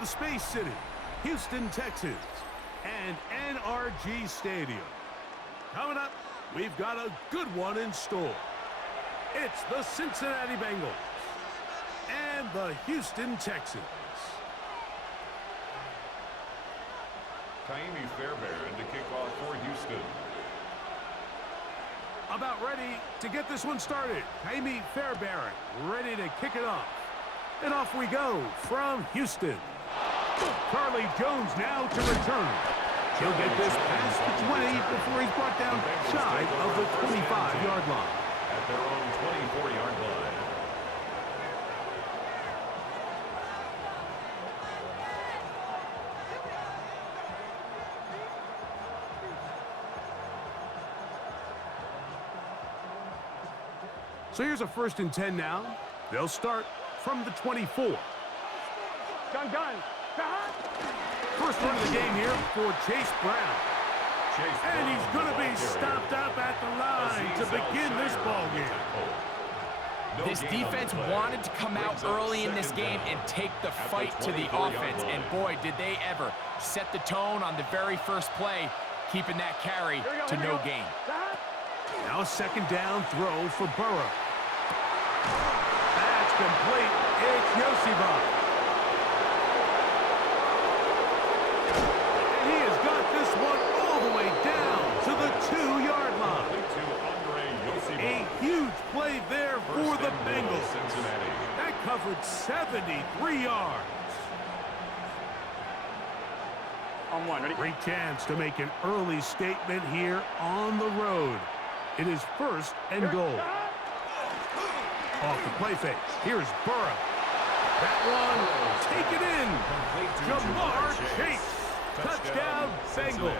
the Space City, Houston, Texas, and NRG Stadium. Coming up, we've got a good one in store. It's the Cincinnati Bengals and the Houston Texans. Kaimi Fairbairn to kick off for Houston. About ready to get this one started. Kaimi Fairbairn ready to kick it off. And off we go from Houston. Charlie Jones now to return. He'll get this past the 20 before he's brought down shy of the 25-yard line. At their own 24-yard line. So here's a 1st and 10 now. They'll start from the 24. Gun. First run of the game here for Chase Brown. And he's going to be stopped up at the line to begin this ball game. This defense wanted to come out early in this game and take the fight to the offense. And boy, did they ever set the tone on the very first play, keeping that carry to no gain. Now a 2nd down throw for Burrow. That's complete. It's Yosibach. And he has got this one all the way down to the 2-yard line. A huge play there for the Bengals. That covered 73 yards. On one, ready? Great chance to make an early statement here on the road. It is 1st and goal. Off the play fake. Here's Burrow. That one, take it in. Jamar Chase. Touchdown, Bengals.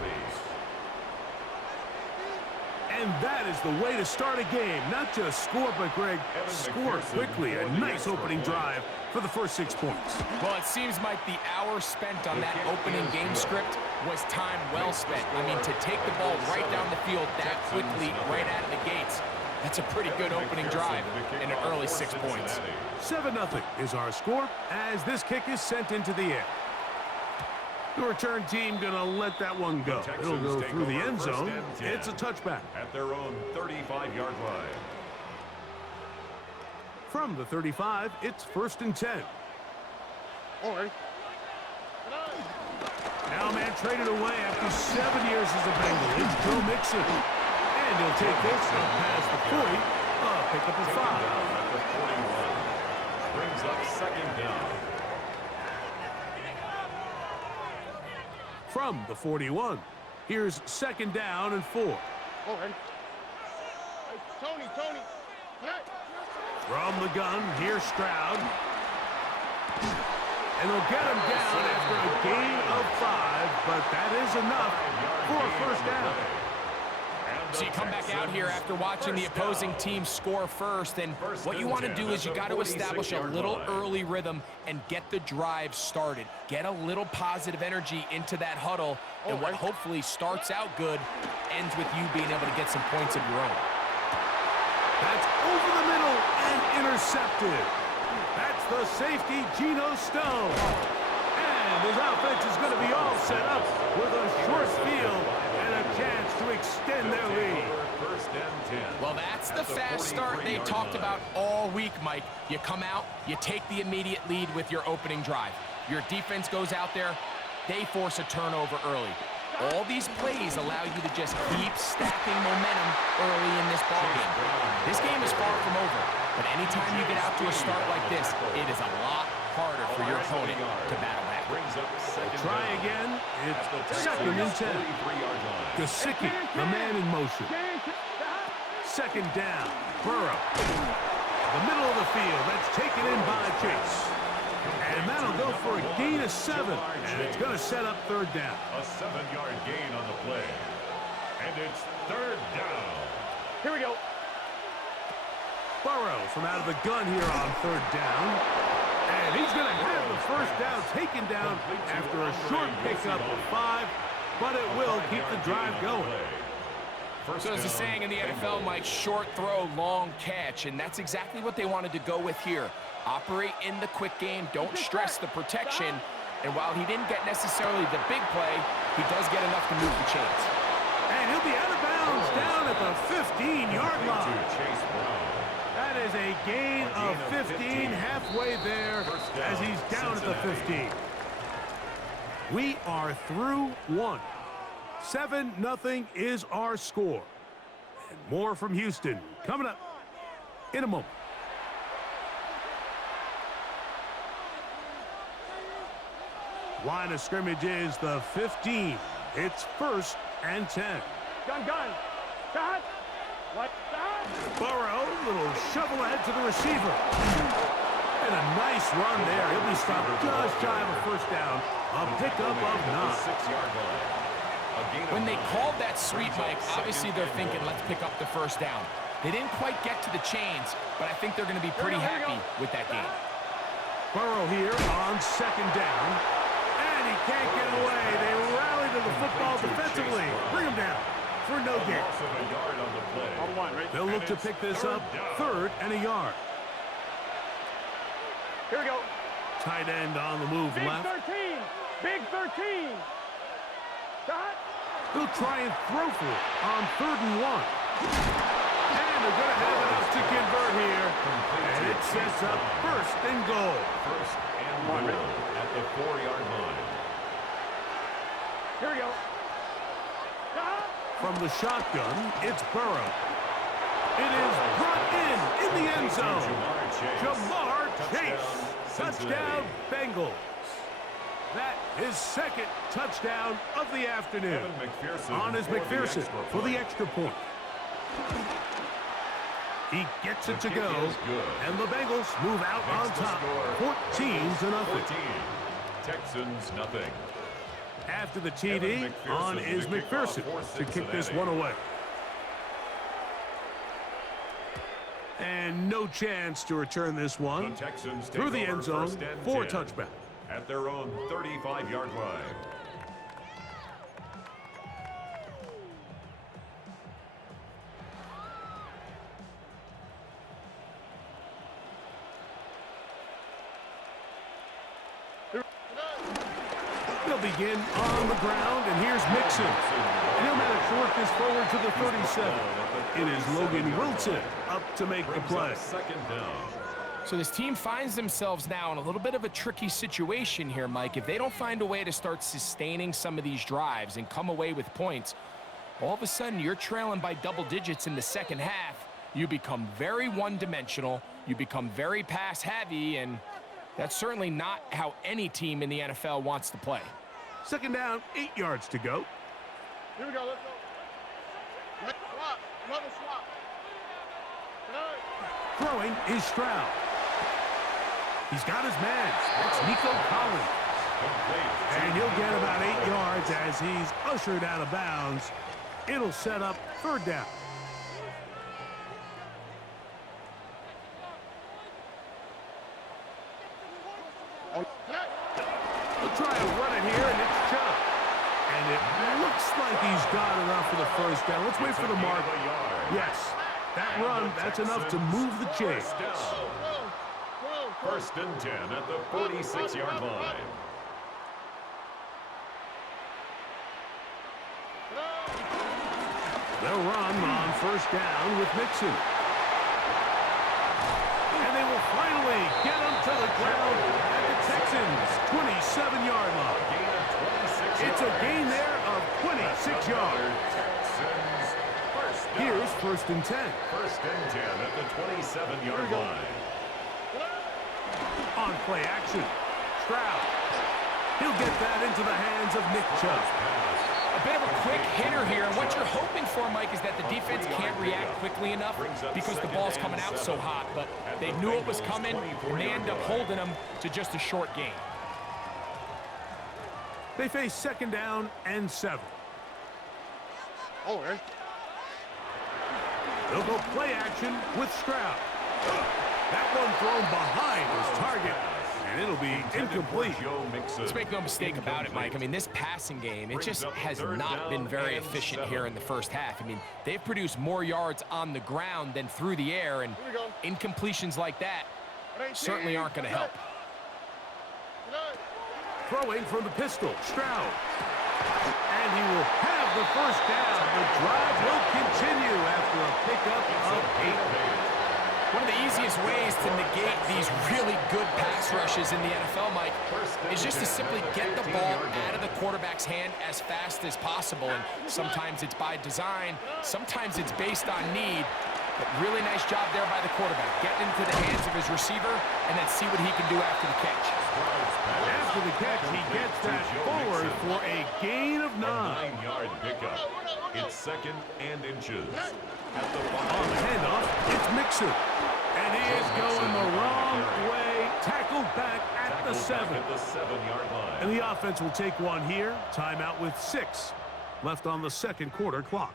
And that is the way to start a game. Not just score, but, Greg, score quickly. A nice opening drive for the first 6 points. Well, it seems like the hour spent on that opening game script was time well spent. I mean, to take the ball right down the field that quickly, right out of the gates, that's a pretty good opening drive and an early 6 points. 7-0 is our score as this kick is sent into the air. The return team going to let that one go. It'll go through the end zone. It's a touchback. At their own 35-yard line. From the 35, it's 1st and 10. All right. Now man traded away after 7 years as a Bengal. It's Joe Mixon. And he'll take this up past the 40. Pick up a 5. At the 41. Brings up 2nd down. From the 41, here's 2nd down and 4. All right. Hey, Tony. From the gun, here's Stroud. And they'll get him down after a gain of 5, but that is enough for a 1st down. So you come back out here after watching the opposing team score first, and what you want to do is you got to establish a little early rhythm and get the drive started. Get a little positive energy into that huddle, and what hopefully starts out good ends with you being able to get some points of your own. That's over the middle and intercepted. That's the safety, Geno Stone. And his offense is going to be all set up with a short field and a chance to extend their lead. 1st and 10. Well, that's the fast start they talked about all week, Mike. You come out, you take the immediate lead with your opening drive. Your defense goes out there, they force a turnover early. All these plays allow you to just keep stacking momentum early in this ballgame. This game is far from over, but anytime you get out to a start like this, it is a lot harder for your opponent to battle back. Try again. It's 2nd and 10. Gesicki, the man in motion. 2nd down. Burrow. The middle of the field. That's taken in by Chase. And that'll go for a gain of 7. And it's going to set up 3rd down. A 7-yard gain on the play. And it's 3rd down. Here we go. Burrow from out of the gun here on 3rd down. And he's going to have the 1st down taken down after a short pickup of 5. But it will keep the drive going. So as the saying in the NFL, Mike, short throw, long catch, and that's exactly what they wanted to go with here. Operate in the quick game, don't stress the protection, And while he didn't get necessarily the big play, he does get enough to move the chains. And he'll be out of bounds down at the 15-yard line. Chase Brown. That is a gain of 15 halfway there as he's down at the 15. We are through one. 7-0 is our score. And more from Houston coming up in a moment. Line of scrimmage is the 15. It's 1st and 10. Gun. Shot. What? Shot. Burrow, little shovel ahead to the receiver. And a nice run there. He'll be stopped just shy of a first down. A pickup of 9. 6-yard line. When they called that sweep, Mike, obviously they're thinking, let's pick up the first down. They didn't quite get to the chains, but I think they're going to be pretty happy with that game. Burrow here on 2nd down. And he can't get away. They rally to the football defensively. Bring him down for no gain. Loss of a yard on the play. On one, right? They'll look to pick this up 3rd and a yard. Here we go. Tight end on the move Big left. 13. Big 13. Shot. He'll try and throw for it on 3rd and 1. And they're going to have enough to convert here. And it sets up 1st and goal. 1st and goal at the 4-yard line. Here we go. Shot. From the shotgun, it's Burrow. It is brought in the end zone. Jamar Chase. Touchdown, Bengals. That is 2nd touchdown of the afternoon. On is McPherson for the extra point. He gets it to go, and the Bengals move out on top, 14-0. Texans nothing. After the TD, on is McPherson to kick this one away. And no chance to return this one through the end zone for a touchback. At their own 35-yard line. They'll begin on the ground, and here's Mixon. And he'll manage to work this forward to the 37. It is Logan Wilson up to make the play. 2nd down. So this team finds themselves now in a little bit of a tricky situation here, Mike. If they don't find a way to start sustaining some of these drives and come away with points, all of a sudden you're trailing by double digits in the second half. You become very one-dimensional. You become very pass-heavy, and that's certainly not how any team in the NFL wants to play. 2nd down, 8 yards to go. Here we go. Let's go. Swap. Another swap. Throwing is Stroud. He's got his man. It's Nico Collins. And he'll get about 8 yards as he's ushered out of bounds. It'll set up 3rd down. They'll try to run it here, and it's Chubb. And it looks like he's got enough for the 1st down. Let's wait for the mark. Yes, that run, that's enough to move the chains. 1st and 10 at the 46-yard line. They'll run on 1st down with Mixon. And they will finally get him to the ground at the Texans' 27-yard line. It's a gain there of 26 yards. Here's 1st and 10. 1st and 10 at the 27-yard line. On play action, Stroud. He'll get that into the hands of Nick Chubb. A bit of a quick hitter here, and what you're hoping for, Mike, is that the defense can't react quickly enough because the ball's coming out so hot, but they knew it was coming, and they end up holding them to just a short gain. They face 2nd down and 7. Oh, right. They'll go play action with Stroud. That one thrown behind his target, and it'll be incomplete. Let's make no mistake about it, Mike. I mean, this passing game, it just has not been very efficient here in the 1st half. I mean, they've produced more yards on the ground than through the air, and incompletions like that certainly aren't going to help. Throwing from the pistol, Stroud. And he will have the first down. The drive will continue after a pickup of 8. One of the easiest ways to negate these really good pass rushes in the NFL, Mike, is just to simply get the ball out of the quarterback's hand as fast as possible. And sometimes it's by design, sometimes it's based on need. But really nice job there by the quarterback. Getting into the hands of his receiver and then see what he can do after the catch. After the catch, he gets that forward for a gain of 9. 9-yard pickup. It's 2nd and inches. At the On the handoff, it's Mixon. And he is going the wrong way. Tackled back at the 7. At the 7-yard line. And the offense will take one here. Timeout with 6 left on the second quarter clock.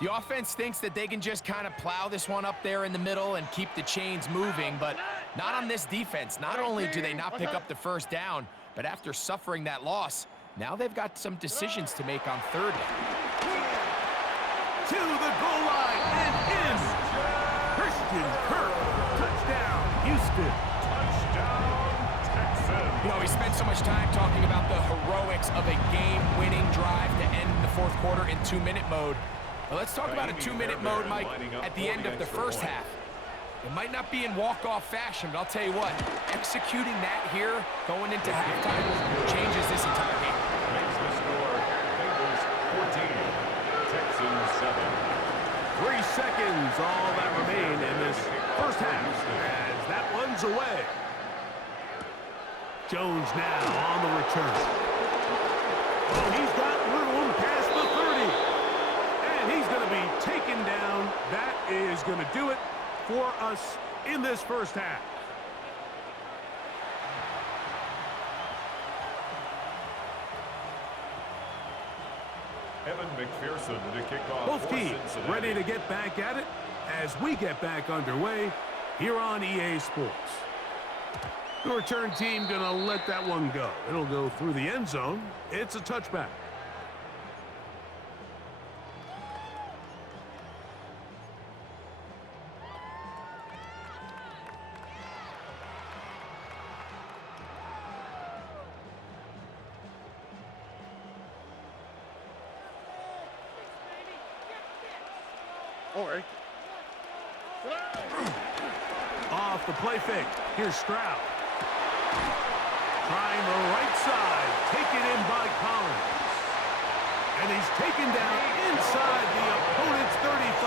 The offense thinks that they can just kind of plow this one up there in the middle and keep the chains moving, but not on this defense. Not only do they not pick up the first down, but after suffering that loss, now they've got some decisions to make on 3rd down. To the goal line and in. Christian Kirk. Touchdown, Houston. Touchdown, Texans. You know, we spent so much time talking about the heroics of a game-winning drive to end the 4th quarter in 2-minute mode. Well, let's talk about a 2-minute mode, Mike, at the end of the first half. It might not be in walk-off fashion, but I'll tell you what, executing that here, going into halftime, changes this entire game. Makes the score. Bengals 14, Texans 7. 3 seconds, all that remain in this first half, as that one's away. Jones now on the return. Oh, he's got room past the 30. And he's going to be taken down. That is going to do it for us in this first half. Evan McPherson to kick off. Both teams ready to get back at it as we get back underway here on EA Sports. The return team going to let that one go. It'll go through the end zone. It's a touchback. Off the play fake. Here's Stroud. Trying the right side. Taken in by Collins. And he's taken down inside the opponent's 35.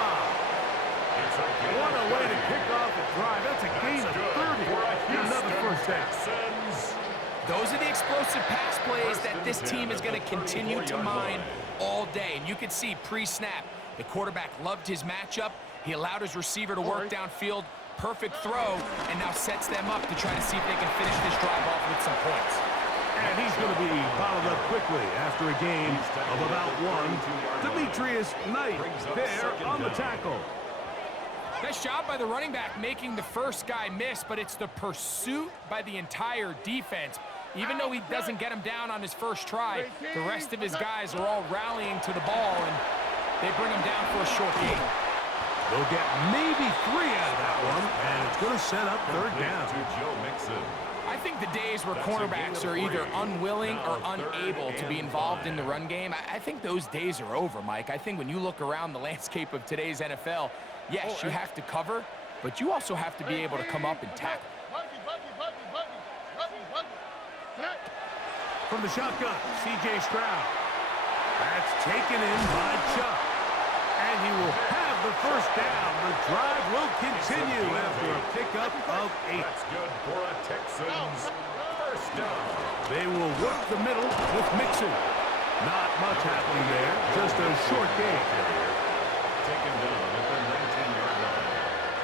What a way to kick off the drive. That's a gain of 30. Another first down. Those are the explosive pass plays that this team is going to continue to mine all day. And you can see pre-snap, the quarterback loved his matchup. He allowed his receiver to work downfield. Perfect throw, and now sets them up to try to see if they can finish this drive off with some points. And he's going to be bottled up quickly after a gain of about 1. Demetrius Knight there on the tackle. Nice job by the running back making the first guy miss, but it's the pursuit by the entire defense. Even though he doesn't get him down on his first try, the rest of his guys are all rallying to the ball, and they bring him down for a short gain. They'll get maybe 3 out of that one, and it's going to set up 3rd down. To Joe Mixon. I think the days where cornerbacks are either unwilling or unable to be involved in the run game, I think those days are over, Mike. I think when you look around the landscape of today's NFL, yes, you have to cover, but you also have to be able to come up and tackle. From the shotgun, C.J. Stroud. That's taken in by Chuck. And he will have the first down. The drive will continue after a pickup of 8. That's good for a Texans first down. They will work the middle with Mixon. Not much happening there, just a short gain. Taken down at the 19-yard line.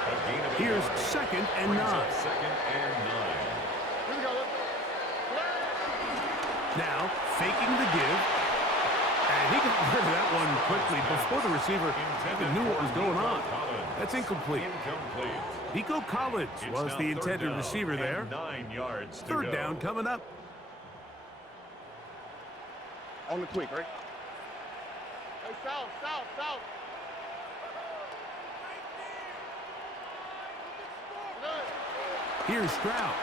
A gain of 8 Here's yards. 2nd and 9. 2nd and 9. Now, faking the give. And he got rid of that one quickly before the receiver even knew what was going on. That's incomplete. Nico Collins was the intended receiver there. 9 yards to 3rd go. down coming up. On the quick, right? Hey, south. Here's Stroud.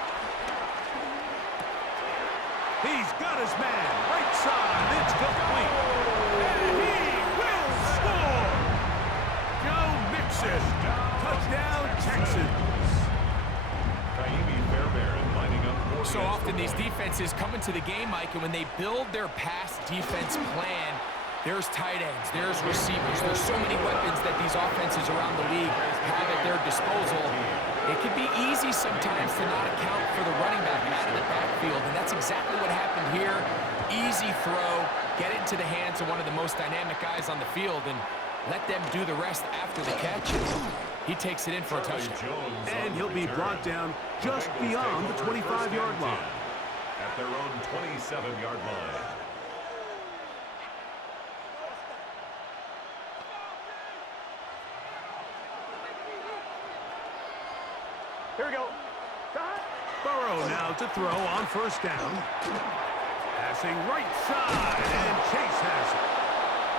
He's got his man. Right side. It's complete. And he will score. Joe Mixon. Touchdown, Texans. So often these defenses come into the game, Mike, and when they build their pass defense plan, there's tight ends, there's receivers, there's so many weapons that these offenses around the league have at their disposal. It can be easy sometimes to not account for the running back out of the backfield, and that's exactly what happened here. Easy throw, get it into the hands of one of the most dynamic guys on the field, and let them do the rest after the catch. He takes it in for a touchdown. And he'll be brought down just beyond the 25-yard line. At their own 27-yard line. Here we go. Burrow now to throw on first down. Passing right side, and Chase has it.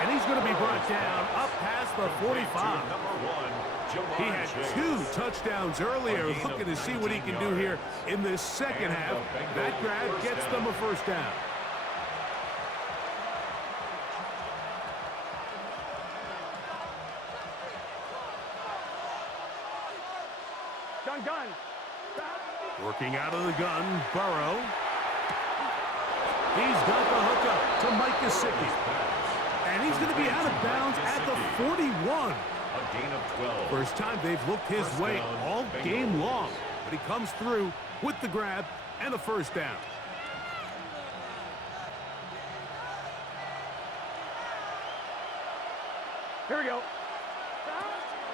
And he's going to be brought down up past the 45. He had 2 touchdowns earlier, looking to see what he can do here in this second half. That grab gets them a first down. Gun. Working out of the gun, Burrow. He's got the hookup to Mike Gesicki. And he's going to be out of bounds at the 41. A gain of 12. First time they've looked his way all game long. But he comes through with the grab and a first down. Here we go.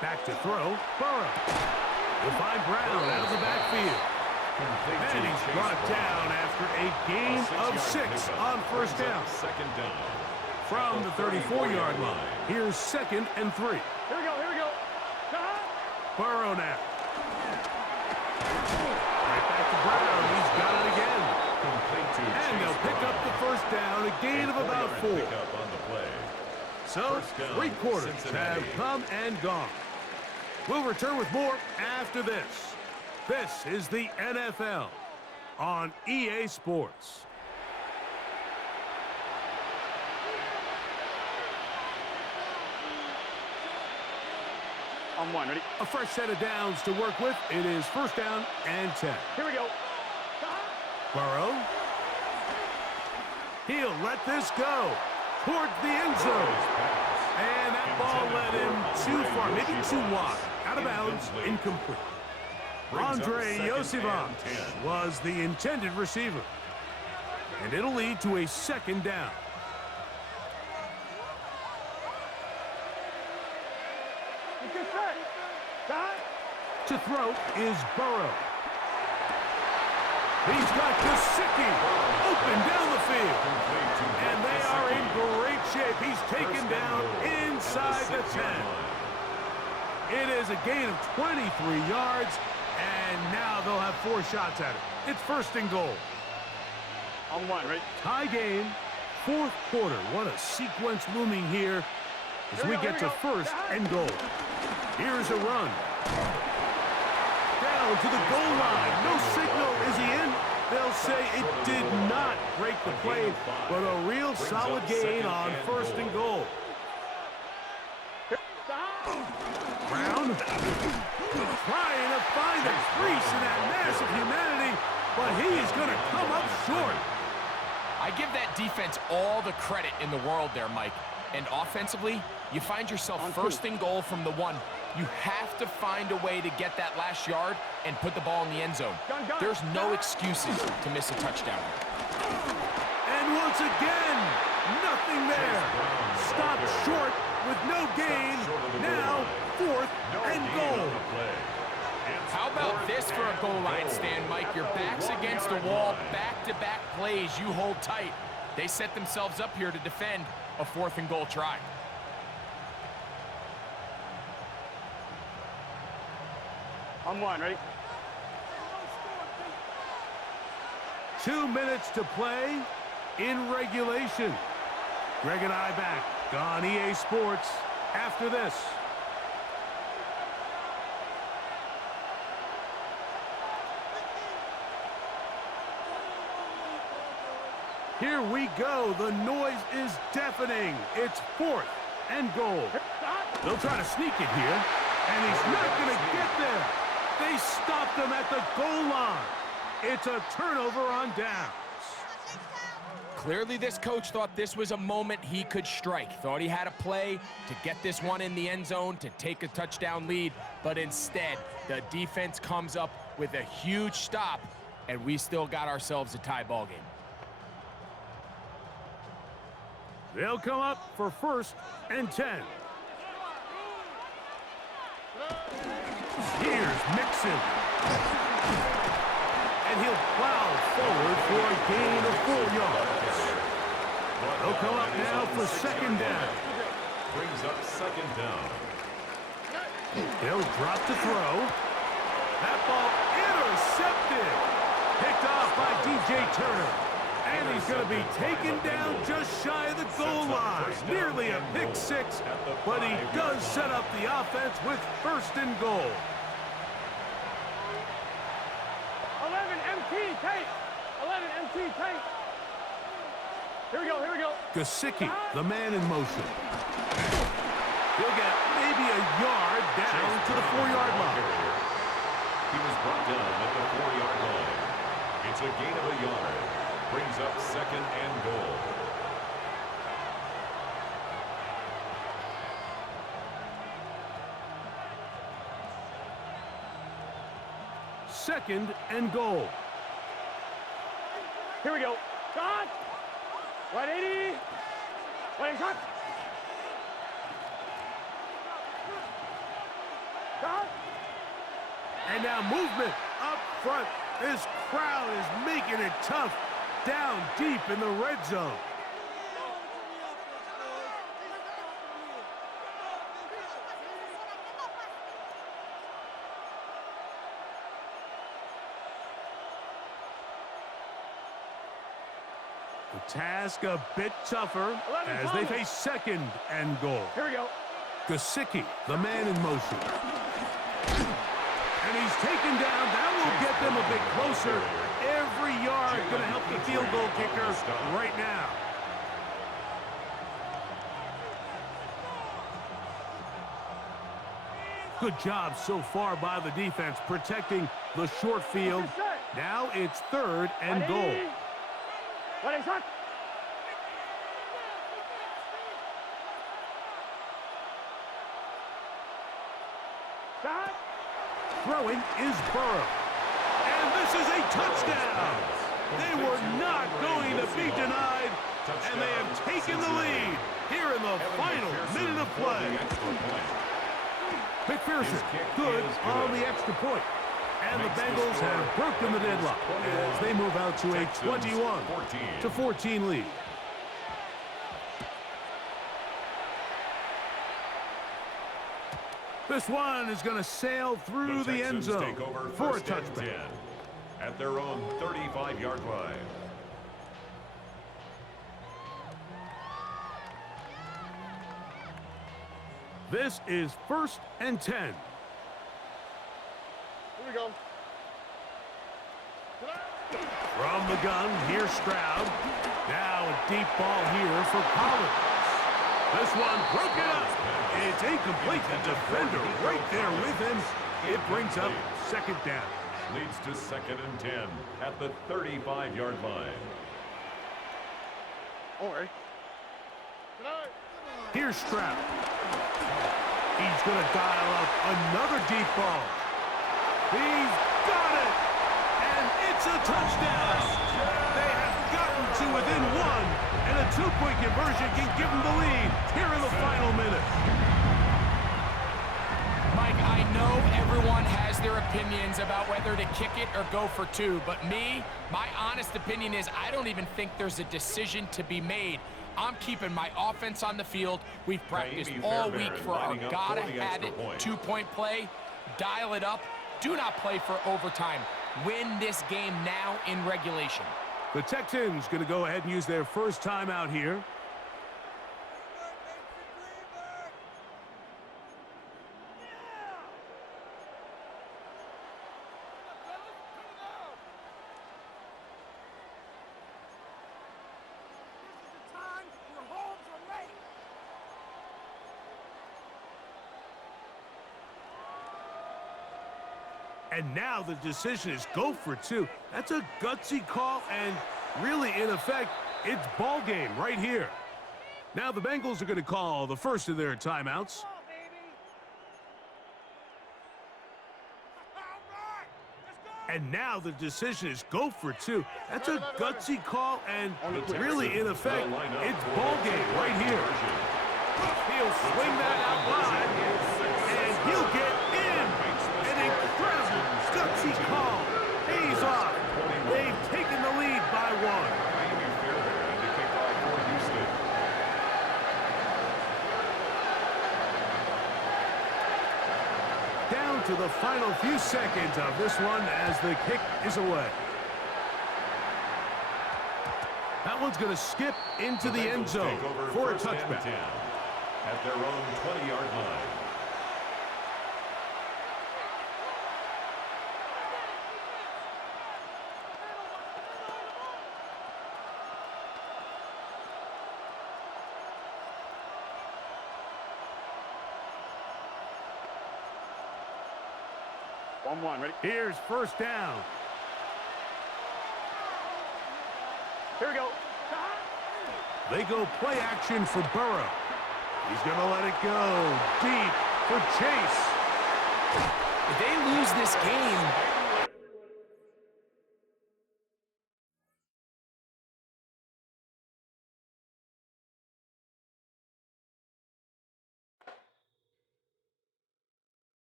Back to throw, Burrow. He'll find Brown out of the backfield. And he's brought down after a gain of 6 on first down. Second down. From the 34-yard line, here's 2nd and 3. Here we go. Burrow now. Right back to Brown. He's got it again. And they'll pick up the first down, a gain of about 4. So, 3 quarters have come and gone. We'll return with more after this. This is the NFL on EA Sports. On one, ready? A fresh set of downs to work with. It is first down and 10. Here we go. Burrow. He'll let this go towards the end zone. And that ball led him too far, maybe too wide. Out of bounds, incomplete. Andre Yosivach was the intended receiver. And it'll lead to a second down. To throw is Burrow. He's got Gesicki open down the field. And they are in great shape. He's taken down inside the 10. It is a gain of 23 yards, and now they'll have 4 shots at it. It's first and goal. On one, right? Tie game, 4th quarter. What a sequence looming here as we get to first and goal. Here's a run. Down to the goal line. No signal. Is he in? They'll say it did not break the play, but a real solid gain on first and goal. Brown trying to find a crease in that mass of humanity, but he's going to come up short. I give that defense all the credit in the world there, Mike. And offensively, you find yourself first and goal from the 1. You have to find a way to get that last yard and put the ball in the end zone. There's no excuses to miss a touchdown. And once again, nothing there. Stopped short with no gain. Now, 4th and goal. How about this for a goal line stand, Mike? Your back's against the wall, back-to-back plays. You hold tight. They set themselves up here to defend a 4th and goal try. On one, ready? 2 minutes to play in regulation. Greg and I back on EA Sports after this. Here we go. The noise is deafening. It's 4th and goal. They'll try to sneak it here, and he's not going to get there. They stopped him at the goal line. It's a turnover on downs. Clearly, this coach thought this was a moment he could strike. Thought he had a play to get this one in the end zone to take a touchdown lead, but instead, the defense comes up with a huge stop, and we still got ourselves a tie ball game. They'll come up for 1st and 10. Here's Mixon. And he'll plow forward for a gain of 4 yards. They'll come up now for 2nd down. Brings up 2nd down. They'll drop to throw. That ball intercepted. Picked off by DJ Turner. And he's going to be taken down just shy of the goal line. Nearly a pick 6, but he does set up the offense with 1st and goal. 11 MT, tape. 11 MT, tape. Here we go, here we go. Gesicki, the man in motion. He'll get maybe a yard down to the 4-yard line. He was brought down at the 4-yard line. It's a gain of a yard. Brings up 2nd and goal. Second and goal. Here we go. Shot. 180. Wait, shot. Shot. And now movement up front. This crowd is making it tough down deep in the red zone. The task a bit tougher as they face 2nd and goal. Here we go. Gesicki, the man in motion. And he's taken down. That will get them a bit closer. Every yard going to help the field goal kicker right now. Good job so far by the defense protecting the short field. Now it's 3rd and goal. What is that? Shot. Throwing is Burrow. And this is a touchdown. They were not going to be denied, and they have taken the lead here in the final minute of play. McPherson, good on the extra point. And the Bengals have broken the deadlock as they move out to a 21-14 lead. This one is going to sail through the end zone for a touchback. At their own 35-yard line. This is 1st and 10. Here we go. From the gun, here's Stroud. Now a deep ball here for Collins. This one broken up. It's incomplete. The defender right there with him. It brings up 2nd down. Leads to 2nd and 10 at the 35-yard line. All right. Here's Stroud. He's going to dial up another deep ball. He's got it. And it's a touchdown. They have gotten to within 1, and a 2-point conversion can give them the lead here in the final minute. Mike, I know everyone has their opinions about whether to kick it or go for 2, but my honest opinion is I don't even think there's a decision to be made. I'm keeping my offense on the field. We've practiced all week for our gotta-have-it 2-point play. Dial it up. Do not play for overtime. Win this game now in regulation. The Texans going to go ahead and use their first timeout here. And now the decision is go for two. That's a gutsy call, and really, in effect, it's ball game right here. Now the Bengals are going to call the first of their timeouts. And now the decision is go for two. That's a gutsy call, and really, in effect, it's ball game right here. He'll swing that out wide, and he'll get in. An incredible gutsy call. Pays off. They've taken the lead by one. Down to the final few seconds of this one as the kick is away. That one's going to skip into the end zone for a touchback. At their own 20-yard line. Ready? Here's first down. Here we go. They go play action for Burrow. He's going to let it go deep for Chase. If they lose this game,